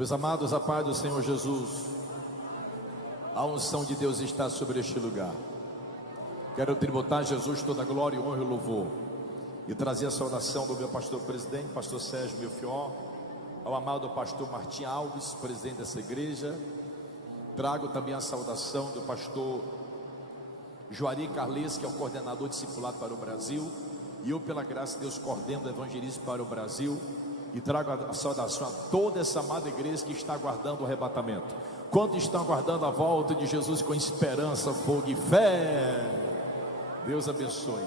Meus amados, a paz do Senhor Jesus, a unção de Deus está sobre este lugar. Quero tributar a Jesus toda a glória, honra e louvor, e trazer a saudação do meu pastor presidente, pastor Sérgio Melchior, ao amado pastor Martim Alves, presidente dessa igreja. Trago também a saudação do pastor Juari Carles, que é o coordenador discipulado para o Brasil, e eu, pela graça de Deus, coordeno o evangelismo para o Brasil. E trago a saudação a toda essa amada igreja que está aguardando o arrebatamento. Quantos estão aguardando a volta de Jesus com esperança, fogo e fé? Deus abençoe.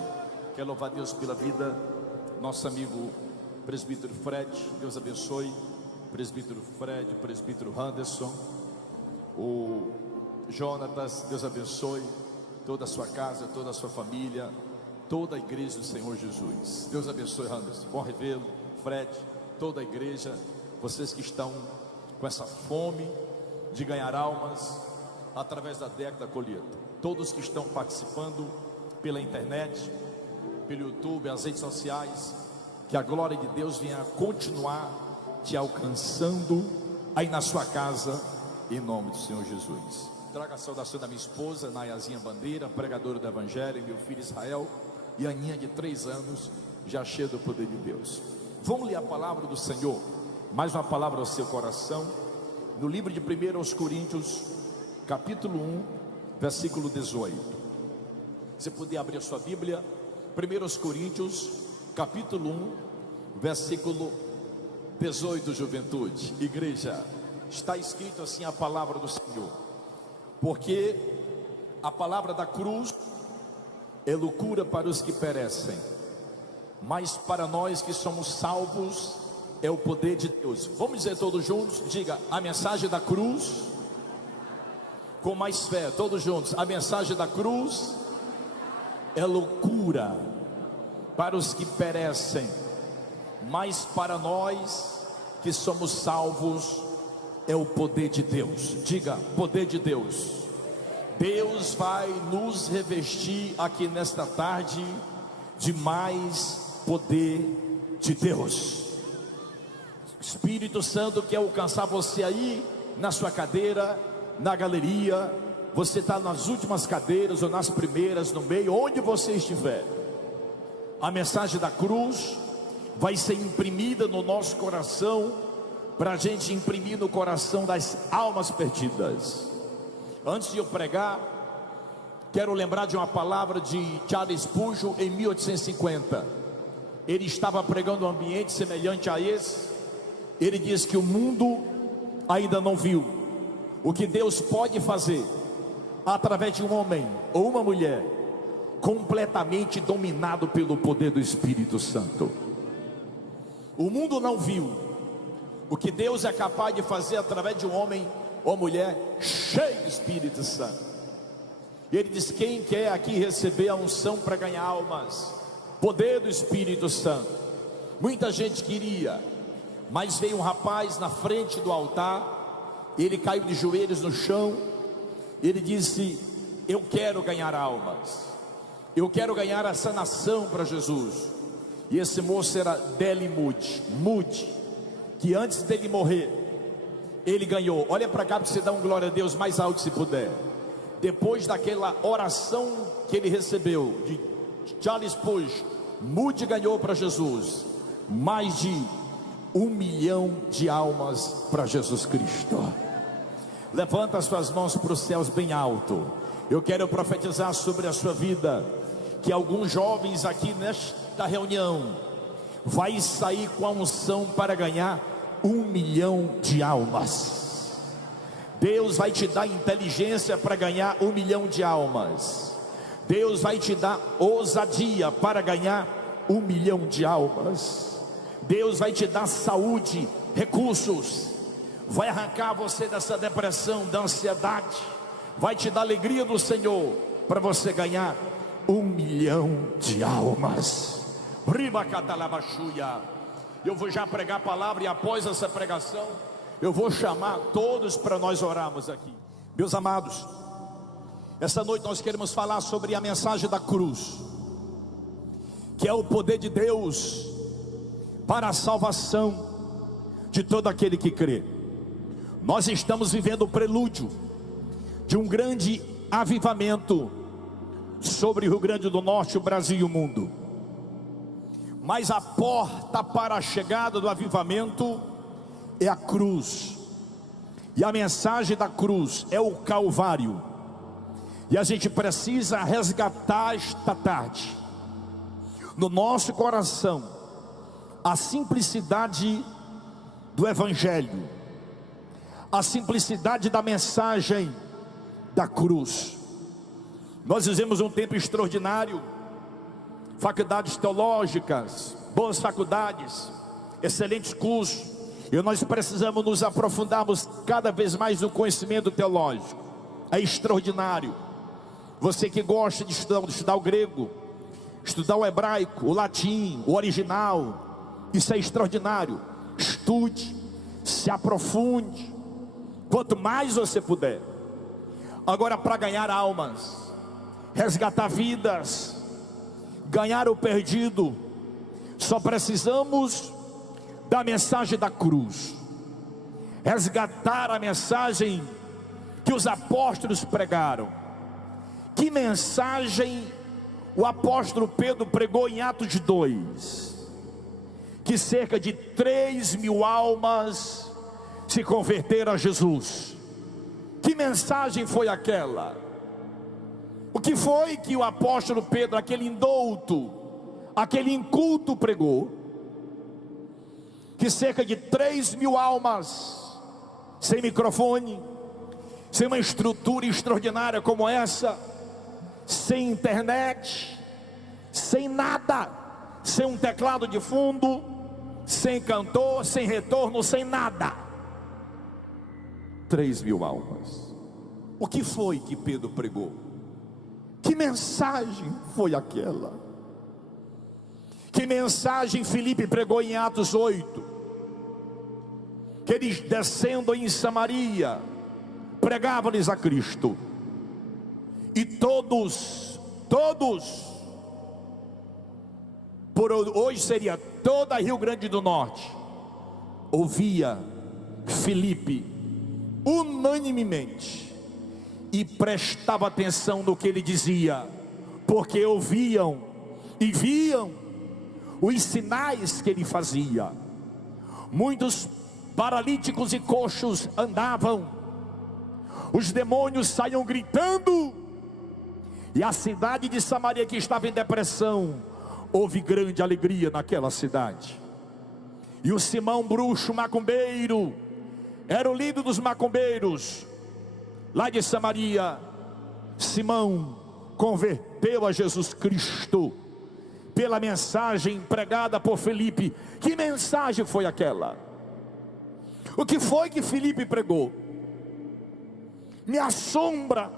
Quero louvar a Deus pela vida nosso amigo presbítero Fred. Deus abençoe. Presbítero Fred, presbítero Anderson, o Jonatas. Deus abençoe toda a sua casa, toda a sua família, toda a igreja do Senhor Jesus. Deus abençoe, Anderson. Bom revê-lo, Fred, toda a igreja, vocês que estão com essa fome de ganhar almas através da década da colheita, todos que estão participando pela internet, pelo YouTube, as redes sociais, que a glória de Deus venha continuar te alcançando aí na sua casa, em nome do Senhor Jesus. Traga a saudação da minha esposa, Nayazinha Bandeira, pregadora do Evangelho, meu filho Israel, e a Aninha de 3 anos, já cheia do poder de Deus. Vamos ler a palavra do Senhor, mais uma palavra ao seu coração, no livro de 1 Coríntios, capítulo 1, versículo 18. Você puder abrir a sua Bíblia, 1 Coríntios, capítulo 1, versículo 18, juventude, igreja. Está escrito assim a palavra do Senhor: porque a palavra da cruz é loucura para os que perecem, mas para nós que somos salvos é o poder de Deus. Vamos dizer todos juntos? Diga: a mensagem da cruz, com mais fé, todos juntos. A mensagem da cruz é loucura para os que perecem, mas para nós que somos salvos é o poder de Deus. Diga: poder de Deus. Deus vai nos revestir aqui nesta tarde de mais poder de Deus. Espírito Santo quer alcançar você aí na sua cadeira, na galeria. Você está nas últimas cadeiras ou nas primeiras, no meio, onde você estiver. A mensagem da cruz vai ser imprimida no nosso coração, para a gente imprimir no coração das almas perdidas. Antes de eu pregar, quero lembrar de uma palavra de Charles Spurgeon em 1850. Ele estava pregando um ambiente semelhante a esse. Ele diz que o mundo ainda não viu o que Deus pode fazer através de um homem ou uma mulher completamente dominado pelo poder do Espírito Santo. O mundo não viu o que Deus é capaz de fazer através de um homem ou mulher cheio do Espírito Santo. Ele diz: quem quer aqui receber a unção para ganhar almas, poder do Espírito Santo? Muita gente queria, mas veio um rapaz na frente do altar, ele caiu de joelhos no chão, ele disse: eu quero ganhar almas, eu quero ganhar essa nação para Jesus. E esse moço era Dele Moody, que antes dele morrer, ele ganhou. Olha para cá para você dar um glória a Deus mais alto se puder. Depois daquela oração que ele recebeu de Charles Spurgeon, Moody ganhou para Jesus mais de 1 milhão de almas para Jesus Cristo. Levanta as suas mãos para os céus bem alto. Eu quero profetizar sobre a sua vida, que alguns jovens aqui nesta reunião vai sair com a unção para ganhar 1 milhão de almas. Deus vai te dar inteligência para ganhar 1 milhão de almas. Deus vai te dar ousadia para ganhar 1 milhão de almas. Deus vai te dar saúde, recursos, vai arrancar você dessa depressão, da ansiedade, vai te dar alegria do Senhor para você ganhar 1 milhão de almas. Eu vou já pregar a palavra, e após essa pregação eu vou chamar todos para nós orarmos aqui. Meus amados, essa noite nós queremos falar sobre a mensagem da cruz, que é o poder de Deus para a salvação de todo aquele que crê. Nós estamos vivendo o prelúdio de um grande avivamento sobre o Rio Grande do Norte, o Brasil e o mundo. Mas a porta para a chegada do avivamento é a cruz. E a mensagem da cruz é o Calvário. E a gente precisa resgatar esta tarde no nosso coração a simplicidade do Evangelho, a simplicidade da mensagem da cruz. Nós vivemos um tempo extraordinário, faculdades teológicas, boas faculdades, excelentes cursos, e nós precisamos nos aprofundarmos cada vez mais no conhecimento teológico. É extraordinário. Você que gosta de estudar o grego, estudar o hebraico, o latim, o original, isso é extraordinário. Estude, se aprofunde, quanto mais você puder. Agora, para ganhar almas, resgatar vidas, ganhar o perdido, só precisamos da mensagem da cruz. Resgatar a mensagem que os apóstolos pregaram. Que mensagem o apóstolo Pedro pregou em Atos 2? Que cerca de 3.000 almas se converteram a Jesus. Que mensagem foi aquela? O que foi que o apóstolo Pedro, aquele indouto, aquele inculto pregou? Que cerca de 3.000 almas, sem microfone, sem uma estrutura extraordinária como essa, sem internet, sem nada, sem um teclado de fundo, sem cantor, sem retorno, sem nada. 3.000 almas. O que foi que Pedro pregou? Que mensagem foi aquela? Que mensagem Filipe pregou em Atos 8? Que eles descendo em Samaria, pregavam-lhes a Cristo. E todos, por hoje seria toda Rio Grande do Norte, ouvia Filipe unanimemente e prestava atenção no que ele dizia, porque ouviam e viam os sinais que ele fazia. Muitos paralíticos e coxos andavam, os demônios saíam gritando, e a cidade de Samaria, que estava em depressão, houve grande alegria naquela cidade. E o Simão bruxo macumbeiro, era o líder dos macumbeiros lá de Samaria. Simão converteu a Jesus Cristo pela mensagem pregada por Filipe. Que mensagem foi aquela? O que foi que Filipe pregou? Me assombra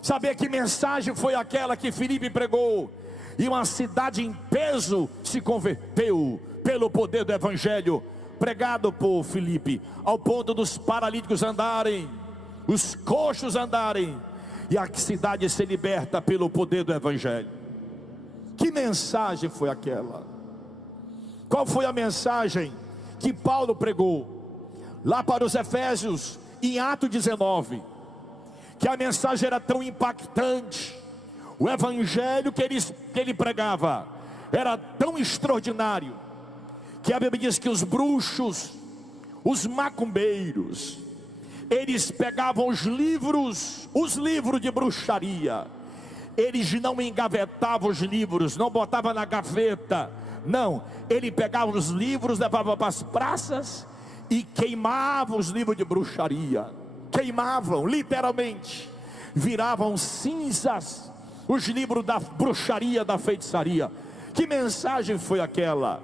saber que mensagem foi aquela que Filipe pregou, e uma cidade em peso se converteu pelo poder do Evangelho pregado por Filipe, ao ponto dos paralíticos andarem, os coxos andarem, e a cidade ser liberta pelo poder do Evangelho. Que mensagem foi aquela? Qual foi a mensagem que Paulo pregou lá para os Efésios, em Atos 19? Que a mensagem era tão impactante, o Evangelho que ele pregava era tão extraordinário, que a Bíblia diz que os bruxos, os macumbeiros, eles pegavam os livros de bruxaria, eles não engavetavam os livros, não botavam na gaveta, não, ele pegava os livros, levava para as praças e queimavam os livros de bruxaria, queimavam literalmente, viravam cinzas os livros da bruxaria, da feitiçaria. Que mensagem foi aquela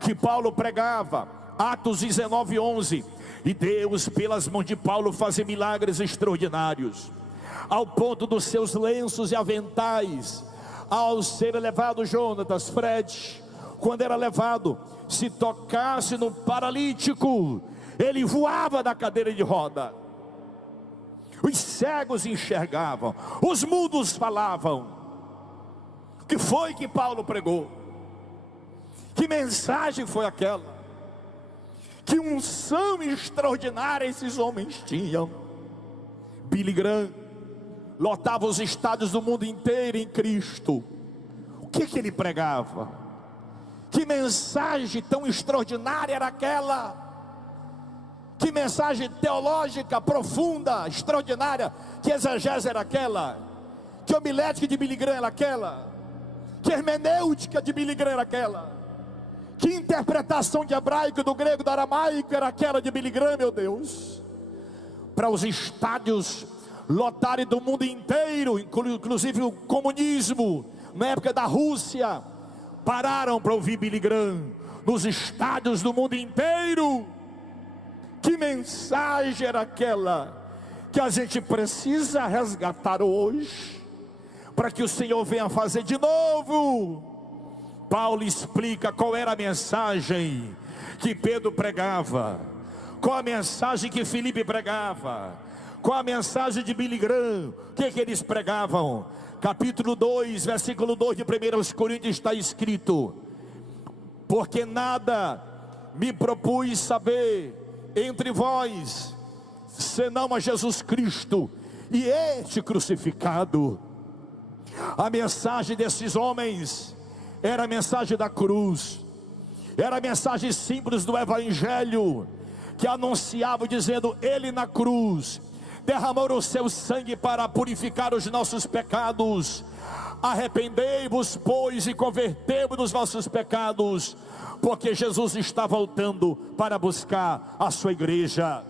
que Paulo pregava? Atos 19:11. E Deus, pelas mãos de Paulo, fazia milagres extraordinários, ao ponto dos seus lenços e aventais, ao ser levado Jonatas, Fred, quando era levado, se tocasse no paralítico, ele voava da cadeira de roda. Os cegos enxergavam, os mudos falavam. O que foi que Paulo pregou? Que mensagem foi aquela? Que unção extraordinária esses homens tinham. Billy Graham lotava os estádios do mundo inteiro em Cristo. O que ele pregava? Que mensagem tão extraordinária era aquela? Que mensagem teológica profunda, extraordinária? Que exegese era aquela? Que homilética de Billy Graham era aquela? Que hermenêutica de Billy Graham era aquela? Que interpretação de hebraico, do grego, do aramaico era aquela de Billy Graham, meu Deus? Para os estádios lotarem do mundo inteiro, inclusive o comunismo, na época da Rússia, pararam para ouvir Billy Graham, nos estádios do mundo inteiro. Que mensagem era aquela que a gente precisa resgatar hoje, para que o Senhor venha fazer de novo? Paulo explica qual era a mensagem que Pedro pregava, qual a mensagem que Filipe pregava, qual a mensagem de Billy Graham. O que eles pregavam? Capítulo 2, versículo 2 de 1 Coríntios está escrito: porque nada me propus saber entre vós, senão a Jesus Cristo e este crucificado. A mensagem desses homens era a mensagem da cruz, era a mensagem simples do Evangelho, que anunciava dizendo: Ele na cruz derramou o seu sangue para purificar os nossos pecados. Arrependei-vos, pois, e convertei-vos dos vossos pecados, porque Jesus está voltando para buscar a sua igreja.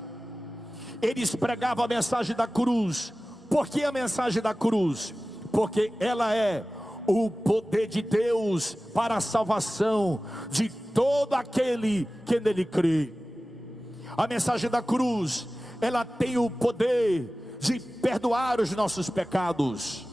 Eles pregavam a mensagem da cruz. Por que a mensagem da cruz? Porque ela é o poder de Deus para a salvação de todo aquele que nele crê. A mensagem da cruz, ela tem o poder de perdoar os nossos pecados.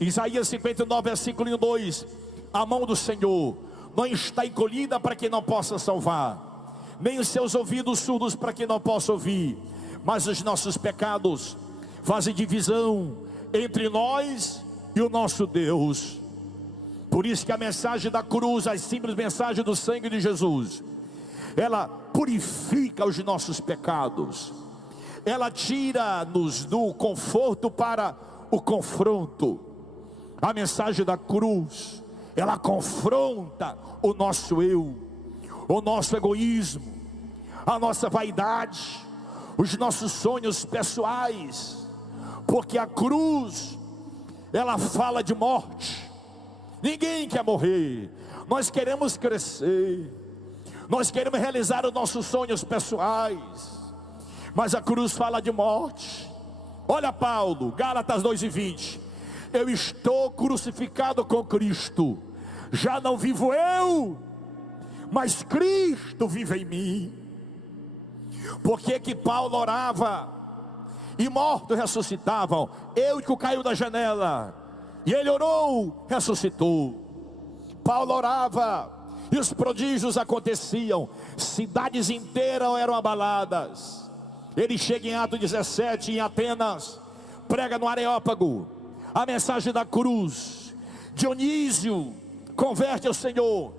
Isaías 59, versículo 2: a mão do Senhor não está encolhida para que não possa salvar, nem os seus ouvidos surdos para que não possa ouvir, mas os nossos pecados fazem divisão entre nós e o nosso Deus. Por isso que a mensagem da cruz, a simples mensagem do sangue de Jesus, ela purifica os nossos pecados, ela tira-nos do conforto para o confronto. A mensagem da cruz, ela confronta o nosso eu, o nosso egoísmo, a nossa vaidade, os nossos sonhos pessoais, porque a cruz, ela fala de morte. Ninguém quer morrer, nós queremos crescer, nós queremos realizar os nossos sonhos pessoais, mas a cruz fala de morte. Olha Paulo, Gálatas 2:20: eu estou crucificado com Cristo, já não vivo eu, mas Cristo vive em mim. Por que Paulo orava e mortos ressuscitavam? Eutico caiu da janela e ele orou, ressuscitou. Paulo orava e os prodígios aconteciam, cidades inteiras eram abaladas. Ele chega em Atos 17, em Atenas, prega no Areópago a mensagem da cruz. Dionísio converte ao Senhor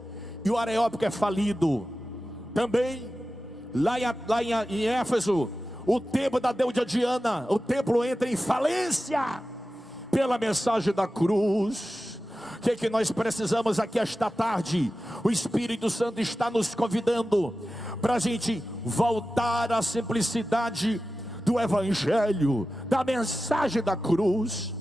e o Areópago é falido. Também lá em Éfeso, o templo da deusa Diana, o templo entra em falência pela mensagem da cruz. O que nós precisamos aqui esta tarde? O Espírito Santo está nos convidando para a gente voltar à simplicidade do Evangelho, da mensagem da cruz,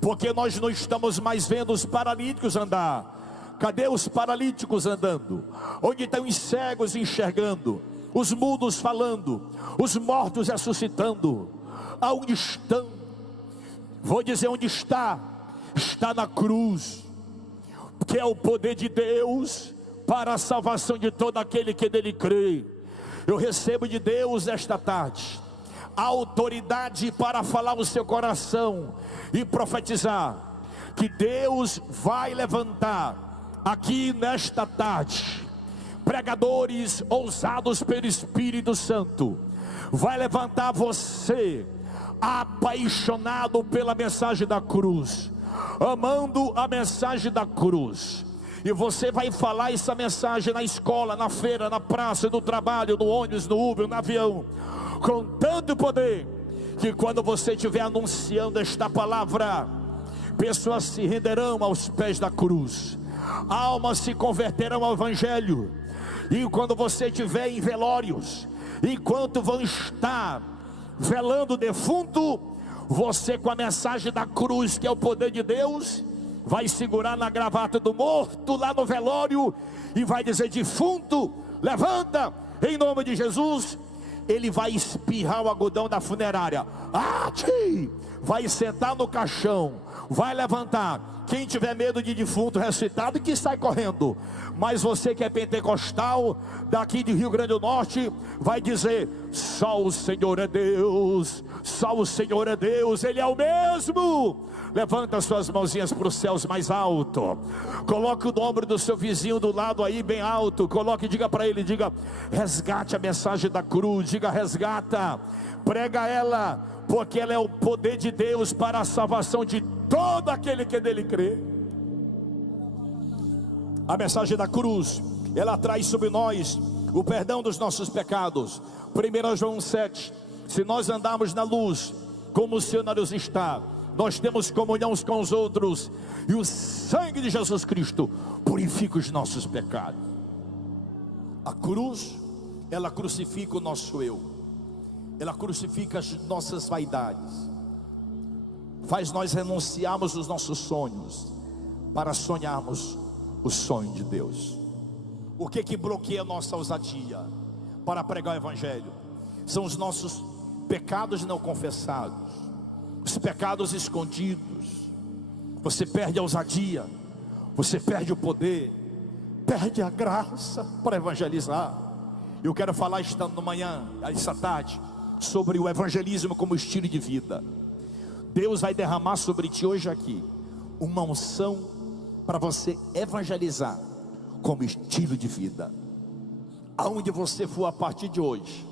porque nós não estamos mais vendo os paralíticos andar. Cadê os paralíticos andando? Onde estão os cegos enxergando, os mudos falando, os mortos ressuscitando? Aonde estão? Vou dizer onde está. Está na cruz, que é o poder de Deus para a salvação de todo aquele que nele crê. Eu recebo de Deus esta tarde a autoridade para falar o seu coração e profetizar que Deus vai levantar aqui nesta tarde pregadores ousados pelo Espírito Santo. Vai levantar você apaixonado pela mensagem da cruz, amando a mensagem da cruz, E você vai falar essa mensagem na escola, na feira, na praça, no trabalho, no ônibus, no Uber, no avião, com tanto poder, que quando você estiver anunciando esta palavra, pessoas se renderão aos pés da cruz, almas se converterão ao Evangelho. E quando você estiver em velórios, enquanto vão estar velando o defunto, você, com a mensagem da cruz, que é o poder de Deus, vai segurar na gravata do morto lá no velório e vai dizer: defunto, levanta, em nome de Jesus. Ele vai espirrar o algodão da funerária, vai sentar no caixão, vai levantar. Quem tiver medo de defunto ressuscitado, que sai correndo. Mas você que é pentecostal, daqui de Rio Grande do Norte, vai dizer: só o Senhor é Deus, só o Senhor é Deus, Ele é o mesmo. Levanta suas mãozinhas para os céus mais alto. Coloque o ombro do seu vizinho do lado aí bem alto. Coloque e diga para ele, diga: resgate a mensagem da cruz. Diga: resgata, prega ela, porque ela é o poder de Deus para a salvação de todo aquele que nele crê. A mensagem da cruz, ela traz sobre nós o perdão dos nossos pecados. 1 João 7: se nós andarmos na luz, como o Senhor na luz está, nós temos comunhão uns com os outros, e o sangue de Jesus Cristo purifica os nossos pecados. A cruz, ela crucifica o nosso eu, ela crucifica as nossas vaidades, faz nós renunciarmos os nossos sonhos para sonharmos o sonho de Deus. O que bloqueia a nossa ousadia para pregar o Evangelho? São os nossos pecados não confessados, os pecados escondidos. Você perde a ousadia, você perde o poder, perde a graça para evangelizar. Eu quero falar esta manhã, esta tarde, sobre o evangelismo como estilo de vida. Deus vai derramar sobre ti hoje aqui uma unção para você evangelizar como estilo de vida. Aonde você for a partir de hoje,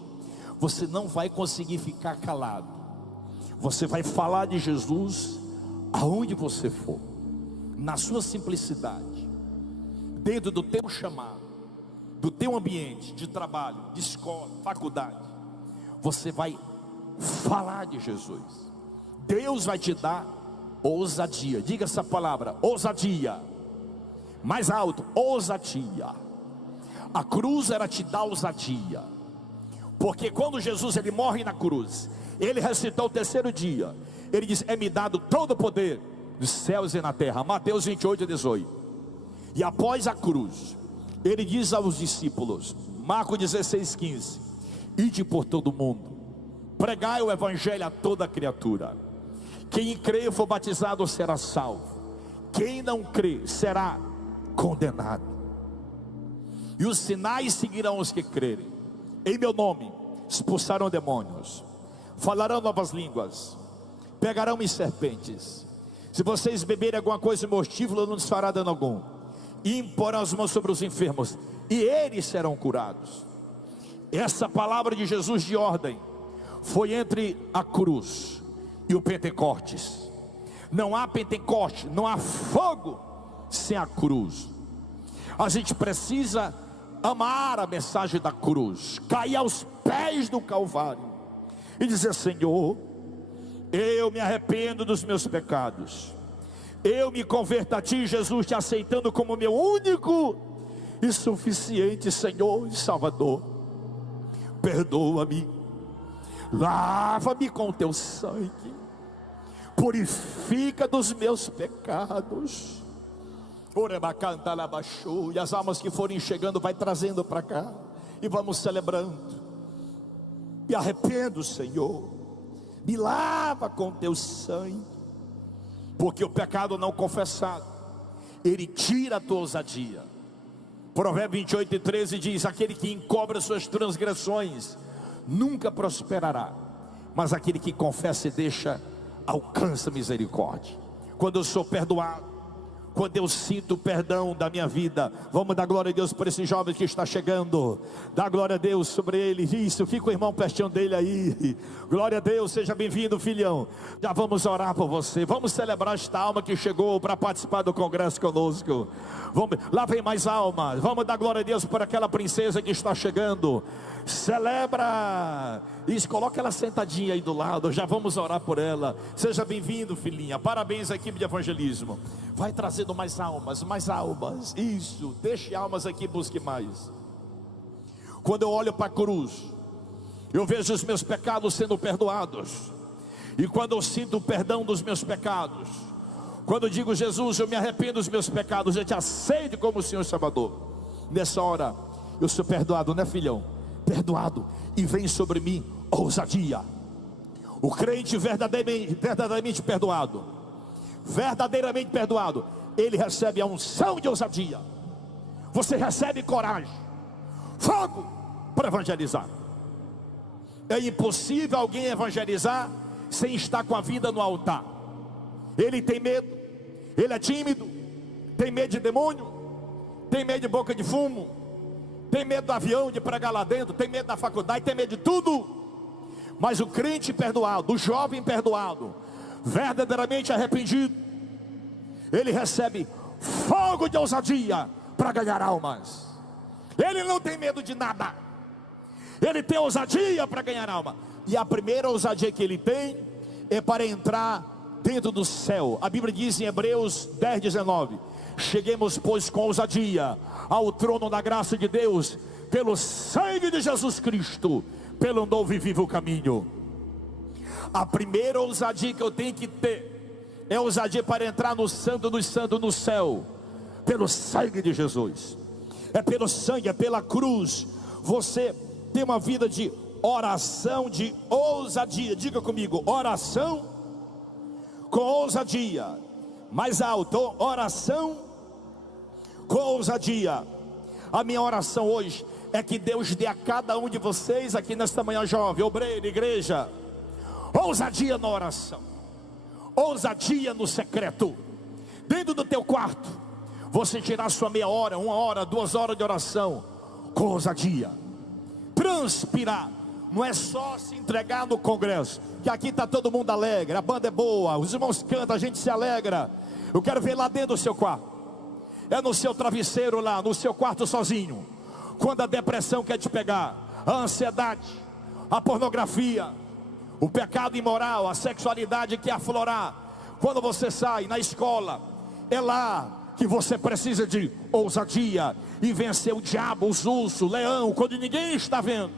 você não vai conseguir ficar calado. Você vai falar de Jesus aonde você for, na sua simplicidade, dentro do teu chamado, do teu ambiente de trabalho, de escola, faculdade. Você vai falar de Jesus. Deus vai te dar ousadia. Diga essa palavra: ousadia. Mais alto: ousadia. A cruz era te dar ousadia, porque quando Jesus ele morre na cruz, ele ressuscitou o terceiro dia. Ele diz: é-me dado todo o poder dos céus e na terra. Mateus 28:18. E após a cruz, ele diz aos discípulos, Marcos 16:15: ide por todo o mundo, pregai o evangelho a toda criatura. Quem crê e for batizado será salvo, quem não crê será condenado. E os sinais seguirão os que crerem. Em meu nome expulsarão demônios, falarão novas línguas, pegarão em serpentes. Se vocês beberem alguma coisa mortífera, não lhes fará dano algum. E imporão as mãos sobre os enfermos, e eles serão curados. Essa palavra de Jesus de ordem foi entre a cruz e o Pentecostes. Não há Pentecoste, não há fogo sem a cruz. A gente precisa amar a mensagem da cruz, cair aos pés do Calvário e dizer: Senhor, eu me arrependo dos meus pecados, eu me converto a Ti, Jesus, te aceitando como meu único e suficiente Senhor e Salvador. Perdoa-me, lava-me com Teu sangue, purifica dos meus pecados. E as almas que forem chegando, vai trazendo para cá, e vamos celebrando. Me arrependo, Senhor, me lava com Teu sangue, porque o pecado não confessado, ele tira a tua ousadia. Provérbio 28:13 diz: aquele que encobre suas transgressões nunca prosperará, mas aquele que confessa e deixa alcança misericórdia. Quando eu sou perdoado, quando eu sinto o perdão da minha vida. Vamos dar glória a Deus por esse jovem que está chegando. Dá glória a Deus sobre ele. Isso, fica o irmão pertinho dele aí. Glória a Deus, seja bem-vindo, filhão. Já vamos orar por você. Vamos celebrar esta alma que chegou para participar do congresso conosco. Vamos, lá vem mais almas. Vamos dar glória a Deus por aquela princesa que está chegando. Celebra. Isso, coloca ela sentadinha aí do lado. Já vamos orar por ela. Seja bem-vindo, filhinha. Parabéns à equipe de evangelismo. Vai trazendo mais almas, mais almas. Isso, deixe almas aqui, busque mais. Quando eu olho para a cruz, eu vejo os meus pecados sendo perdoados. E quando eu sinto o perdão dos meus pecados, quando eu digo, Jesus, eu me arrependo dos meus pecados, eu te aceito como o Senhor Salvador. Nessa hora, eu sou perdoado, né, filhão? Perdoado, e vem sobre mim ousadia. O crente verdadeiramente perdoado, verdadeiramente perdoado, ele recebe a unção de ousadia. Você recebe coragem, fogo para evangelizar. É impossível alguém evangelizar sem estar com a vida no altar. Ele tem medo, ele é tímido, tem medo de demônio, tem medo de boca de fumo, tem medo do avião, de pregar lá dentro, tem medo da faculdade, tem medo de tudo. Mas o crente perdoado, o jovem perdoado, verdadeiramente arrependido, ele recebe fogo de ousadia para ganhar almas. Ele não tem medo de nada, ele tem ousadia para ganhar alma. E a primeira ousadia que ele tem é para entrar dentro do céu. A Bíblia diz em Hebreus 10:19: cheguemos, pois, com ousadia ao trono da graça de Deus, pelo sangue de Jesus Cristo, pelo novo e vivo caminho. A primeira ousadia que eu tenho que ter é ousadia para entrar no santo dos santos, no céu, pelo sangue de Jesus. É pelo sangue, é pela cruz. Você tem uma vida de oração, de ousadia. Diga comigo, oração com ousadia. Mais alto, oração com ousadia. A minha oração hoje é que Deus dê a cada um de vocês aqui nesta manhã, jovem, obreiro, igreja, ousadia na oração, ousadia no secreto, dentro do teu quarto. Você tirar sua meia hora, 1 hora, 2 horas de oração, com ousadia, transpirar. Não é só se entregar no congresso, que aqui está todo mundo alegre, a banda é boa, os irmãos cantam, a gente se alegra. Eu quero ver lá dentro do seu quarto. É no seu travesseiro lá, no seu quarto sozinho. Quando a depressão quer te pegar, a ansiedade, a pornografia, o pecado imoral, a sexualidade quer aflorar. Quando você sai na escola, é lá que você precisa de ousadia e vencer o diabo, os ursos, o leão, quando ninguém está vendo.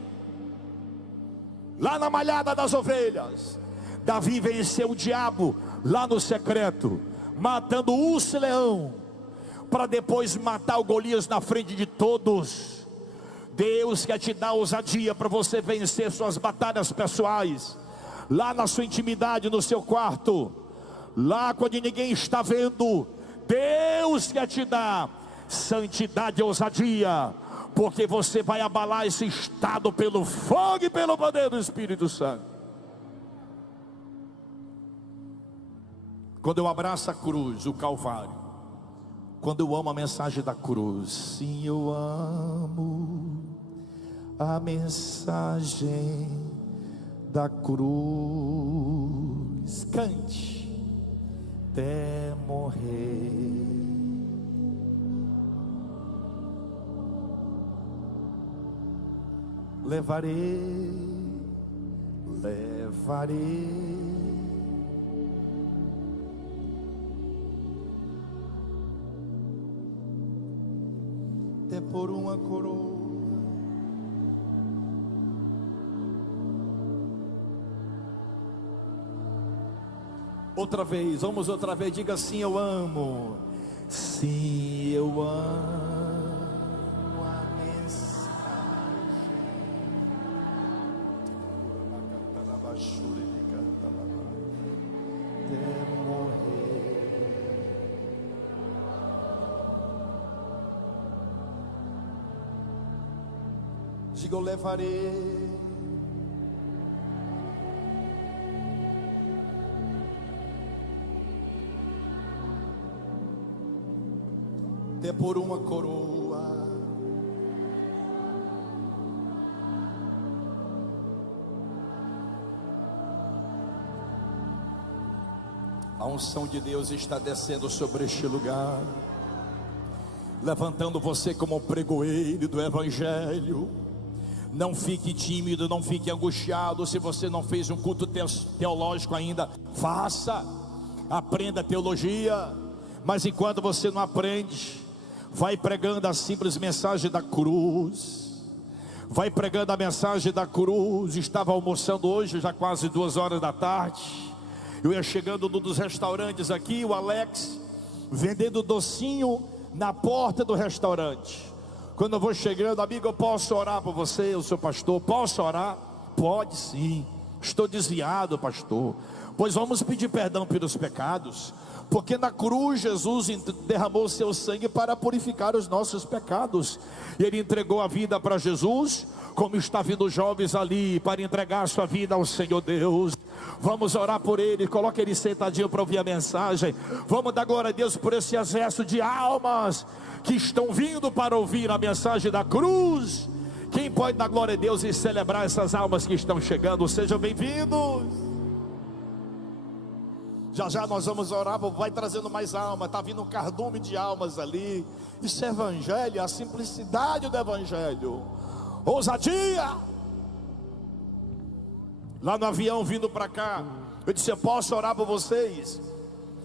Lá na malhada das ovelhas, Davi venceu o diabo lá no secreto, matando o urso e leão, para depois matar o Golias na frente de todos. Deus quer te dar ousadia para você vencer suas batalhas pessoais, lá na sua intimidade, no seu quarto, lá quando ninguém está vendo. Deus quer te dar santidade e ousadia, porque você vai abalar esse estado pelo fogo e pelo poder do Espírito Santo. Quando eu abraço a cruz, o Calvário, quando eu amo a mensagem da cruz, sim, eu amo a mensagem da cruz. Cante até morrer. Levarei até por uma coroa. Outra vez, vamos outra vez, diga assim: eu amo. Sim, eu amo a mensagem. Até morrer. Diga, eu levarei. até por uma coroa. A unção de Deus está descendo sobre este lugar, levantando você como pregoeiro do Evangelho. Não fique tímido, não fique angustiado. Se você não fez um culto teológico ainda, faça, aprenda teologia. Mas enquanto você não aprende, vai pregando a simples mensagem da cruz. Vai pregando a mensagem da cruz. Estava almoçando hoje, já quase 2 horas da tarde. Eu ia chegando num dos restaurantes aqui, o Alex, vendendo docinho na porta do restaurante. Quando eu vou chegando, amigo, eu posso orar por você? Eu sou pastor, posso orar? Pode sim. Estou desviado, pastor. Pois vamos pedir perdão pelos pecados, porque na cruz Jesus derramou seu sangue para purificar os nossos pecados. E Ele entregou a vida para Jesus, como está vindo jovens ali para entregar sua vida ao Senhor Deus. Vamos orar por ele, coloque ele sentadinho para ouvir a mensagem. Vamos dar glória a Deus por esse exército de almas que estão vindo para ouvir a mensagem da cruz. Quem pode dar glória a Deus e celebrar essas almas que estão chegando? Sejam bem-vindos. Já já nós vamos orar, vai trazendo mais alma. Está vindo um cardume de almas ali. Isso é evangelho, a simplicidade do evangelho. Ousadia. Lá no avião vindo para cá, eu disse: eu posso orar por vocês?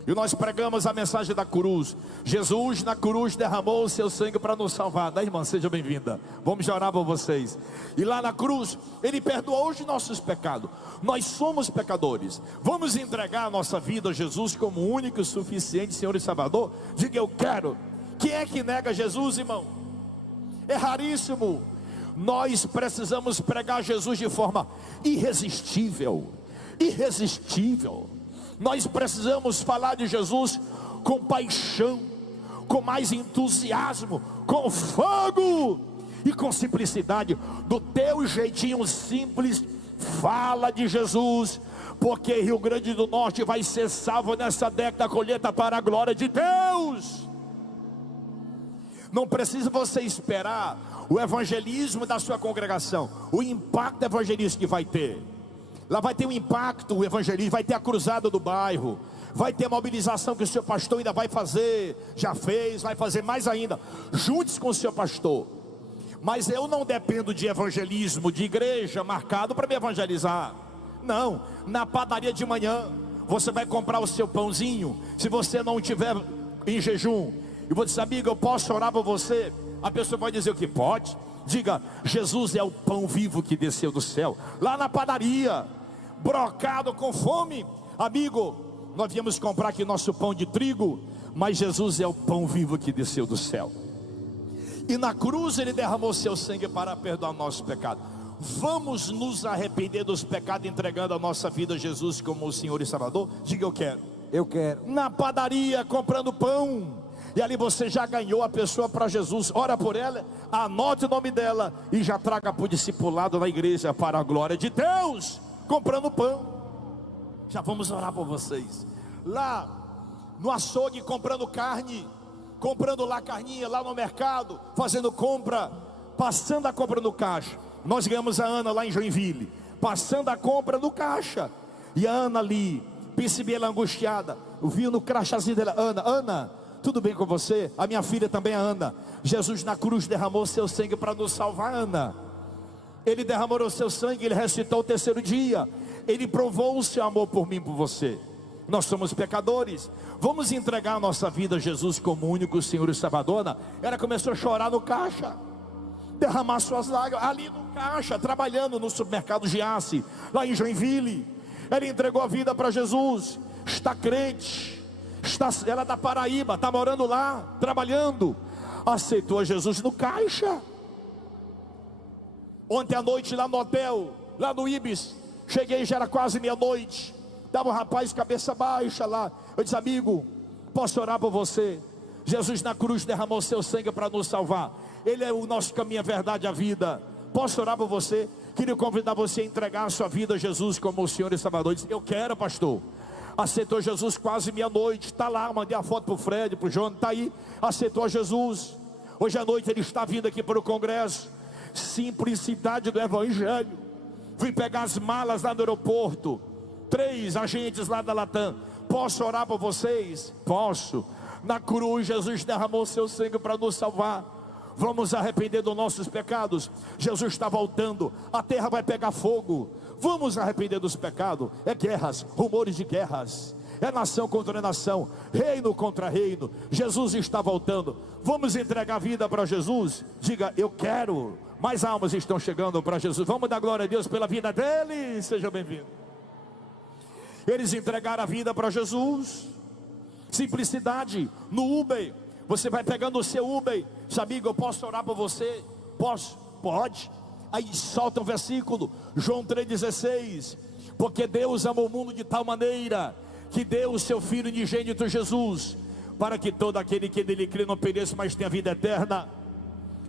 E nós pregamos a mensagem da cruz. Jesus na cruz derramou o seu sangue para nos salvar. Da irmã, seja bem-vinda. Vamos orar por vocês. E lá na cruz, Ele perdoou os nossos pecados. Nós somos pecadores. Vamos entregar a nossa vida a Jesus como único e suficiente Senhor e Salvador? Diga: eu quero. Quem é que nega Jesus, irmão? É raríssimo. Nós precisamos pregar Jesus de forma irresistível. Irresistível. Nós precisamos falar de Jesus com paixão, com mais entusiasmo, com fogo e com simplicidade. Do teu jeitinho simples, fala de Jesus, porque Rio Grande do Norte vai ser salvo nessa década da colheita para a glória de Deus. Não precisa você esperar o evangelismo da sua congregação, o impacto evangelístico que vai ter. Lá vai ter um impacto, o evangelismo, vai ter a cruzada do bairro, vai ter a mobilização que o seu pastor ainda vai fazer, já fez, vai fazer mais ainda. Junte-se com o seu pastor. Mas eu não dependo de evangelismo, de igreja marcado para me evangelizar. Não, na padaria de manhã, você vai comprar o seu pãozinho. Se você não estiver em jejum, e vou dizer: amigo, eu posso orar por você? A pessoa vai dizer o que? Pode. Diga: Jesus é o pão vivo que desceu do céu. Lá na padaria, brocado com fome, amigo, nós viemos comprar aqui nosso pão de trigo, mas Jesus é o pão vivo que desceu do céu. E na cruz Ele derramou seu sangue para perdoar o nosso pecado. Vamos nos arrepender dos pecados, entregando a nossa vida a Jesus como o Senhor e Salvador? Diga: eu quero. Eu quero. Na padaria, comprando pão, e ali você já ganhou a pessoa para Jesus. Ora por ela, anote o nome dela e já traga para o discipulado na igreja para a glória de Deus. Comprando pão. Já vamos orar por vocês. Lá no açougue, comprando carne, comprando lá carninha, lá no mercado, fazendo compra, passando a compra no caixa. Nós ganhamos a Ana lá em Joinville, passando a compra no caixa. E a Ana ali, percebi ela angustiada, eu vi no crachazinho dela: Ana, tudo bem com você? A minha filha também, a Ana. Jesus na cruz derramou seu sangue para nos salvar, Ana. Ele derramou o seu sangue, Ele ressuscitou o terceiro dia. Ele provou o seu amor por mim e por você. Nós somos pecadores. Vamos entregar a nossa vida a Jesus como único Senhor e Salvador. Ela começou a chorar no caixa, derramar suas lágrimas ali no caixa, trabalhando no supermercado Giasse, lá em Joinville. Ela entregou a vida para Jesus. Está crente. Ela é da Paraíba, está morando lá, trabalhando. Aceitou a Jesus no caixa. Ontem à noite lá no hotel, lá no Ibis, cheguei, já era quase meia-noite. Estava um rapaz cabeça baixa lá. Eu disse: amigo, posso orar por você? Jesus na cruz derramou seu sangue para nos salvar. Ele é o nosso caminho, a verdade, a vida. Posso orar por você? Queria convidar você a entregar a sua vida a Jesus como o Senhor e Salvador. Eu disse: eu quero, pastor. aceitou Jesus quase meia-noite, está lá, mandei a foto para o Fred, para o João, está aí, aceitou Jesus. Hoje à noite ele está vindo aqui para o congresso. Simplicidade do Evangelho. Vim pegar as malas lá no aeroporto, 3 agentes lá da Latam. Posso orar por vocês? Posso. Na cruz Jesus derramou seu sangue para nos salvar. Vamos arrepender dos nossos pecados. Jesus está voltando, a terra vai pegar fogo. Vamos arrepender dos pecados. É guerras, rumores de guerras, é nação contra nação, reino contra reino. Jesus está voltando. Vamos entregar a vida para Jesus? Diga, eu quero. Mais almas estão chegando para Jesus. Vamos dar glória a Deus pela vida dele. Seja bem-vindo. Eles entregaram a vida para Jesus. Simplicidade. No Uber, você vai pegando o seu Uber. Diz, amigo, eu posso orar por você? Posso? Pode. Aí solta um versículo, João 3,16. Porque Deus amou o mundo de tal maneira que deu o seu Filho unigênito Jesus, para que todo aquele que nele crê não pereça, mas tenha vida eterna.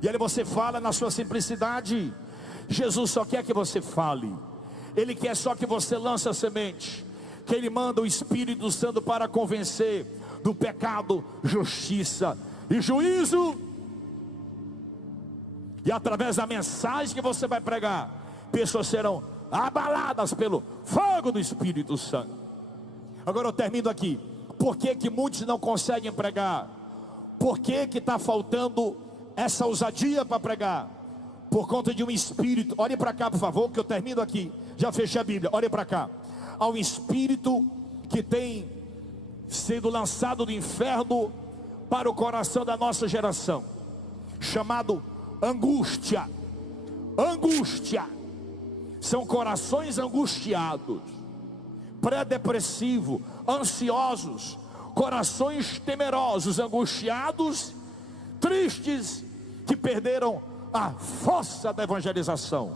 E aí você fala na sua simplicidade. Jesus só quer que você fale. Ele quer só que você lance a semente. Que Ele manda o Espírito Santo para convencer do pecado, justiça e juízo. E através da mensagem que você vai pregar, pessoas serão abaladas pelo fogo do Espírito Santo. Agora eu termino aqui. Por que que muitos não conseguem pregar? Por que que está faltando essa ousadia para pregar? Por conta de um espírito. Olhe para cá, por favor, que eu termino aqui. Já fechei a Bíblia, olhe para cá. Há um espírito que tem sido lançado do inferno para o coração da nossa geração, chamado angústia. Angústia. São corações angustiados, pré-depressivo, ansiosos, corações temerosos, angustiados, tristes, que perderam a força da evangelização,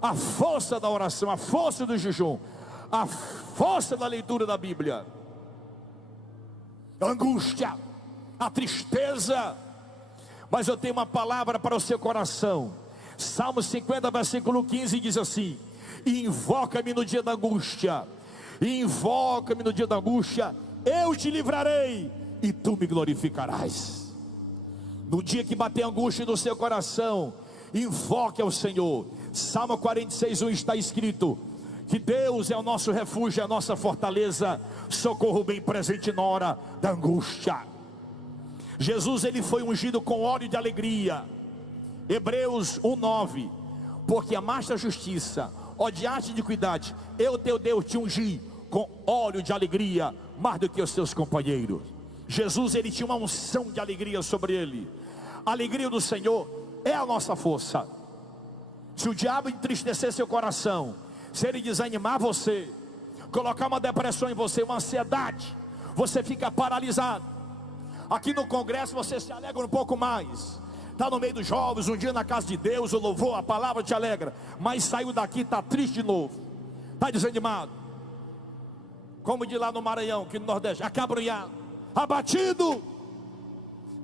a força da oração, a força do jejum, a força da leitura da Bíblia. Angústia, a tristeza. Mas eu tenho uma palavra para o seu coração. Salmo 50, versículo 15 diz assim: invoca-me no dia da angústia, invoca-me no dia da angústia, eu te livrarei e tu me glorificarás. No dia que bater angústia no seu coração, invoque ao Senhor. Salmo 46:1 está escrito que Deus é o nosso refúgio, é a nossa fortaleza, socorro bem presente na hora da angústia. Jesus, ele foi ungido com óleo de alegria. Hebreus 1:9. Porque amaste a justiça, odiaste a iniquidade, eu teu Deus te ungi com óleo de alegria, mais do que os seus companheiros. Jesus, ele tinha uma unção de alegria sobre ele. A alegria do Senhor é a nossa força. Se o diabo entristecer seu coração, se ele desanimar você, colocar uma depressão em você, uma ansiedade, você fica paralisado. Aqui no congresso você se alegra um pouco mais. Está no meio dos jovens, um dia na casa de Deus, o louvor, a palavra te alegra. Mas saiu daqui, está triste de novo, está desanimado. Como de lá no Maranhão, que no Nordeste, acabrunhado, abatido.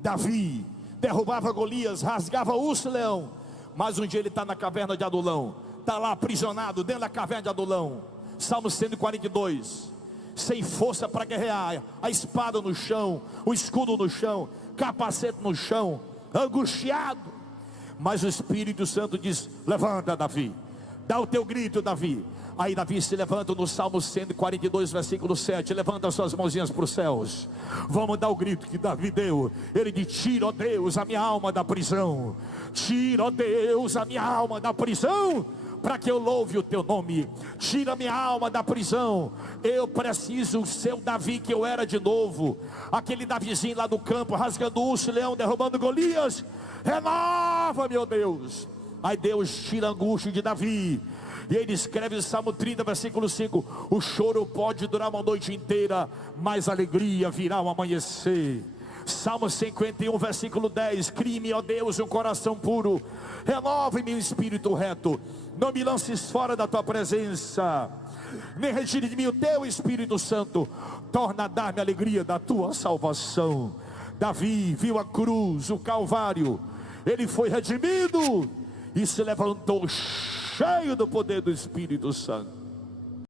Davi derrubava Golias, rasgava urso e leão. Mas um dia ele está na caverna de Adulão, está lá aprisionado dentro da caverna de Adulão. Salmo 142. Sem força para guerrear, a espada no chão, o escudo no chão, capacete no chão, angustiado. Mas o Espírito Santo diz: levanta, Davi, dá o teu grito, Davi. Aí Davi se levanta no Salmo 142, versículo 7. Levanta as suas mãozinhas para os céus. Vamos dar o grito que Davi deu. Ele diz: tira, ó Deus, a minha alma da prisão. Tira, ó Deus, a minha alma da prisão, para que eu louve o teu nome. Tira minha alma da prisão. Eu preciso ser o Davi que eu era de novo. Aquele Davizinho lá do campo, rasgando urso e leão, derrubando Golias. Renova, meu Deus. Aí Deus tira a angústia de Davi. E ele escreve no Salmo 30, versículo 5: o choro pode durar uma noite inteira, mas a alegria virá ao amanhecer. Salmo 51, versículo 10: crie-me, ó Deus, um coração puro, renove-me um espírito reto, não me lances fora da tua presença, nem retire de mim o teu Espírito Santo, torna a dar-me a alegria da tua salvação. Davi viu a cruz, o Calvário, ele foi redimido e se levantou cheio do poder do Espírito Santo.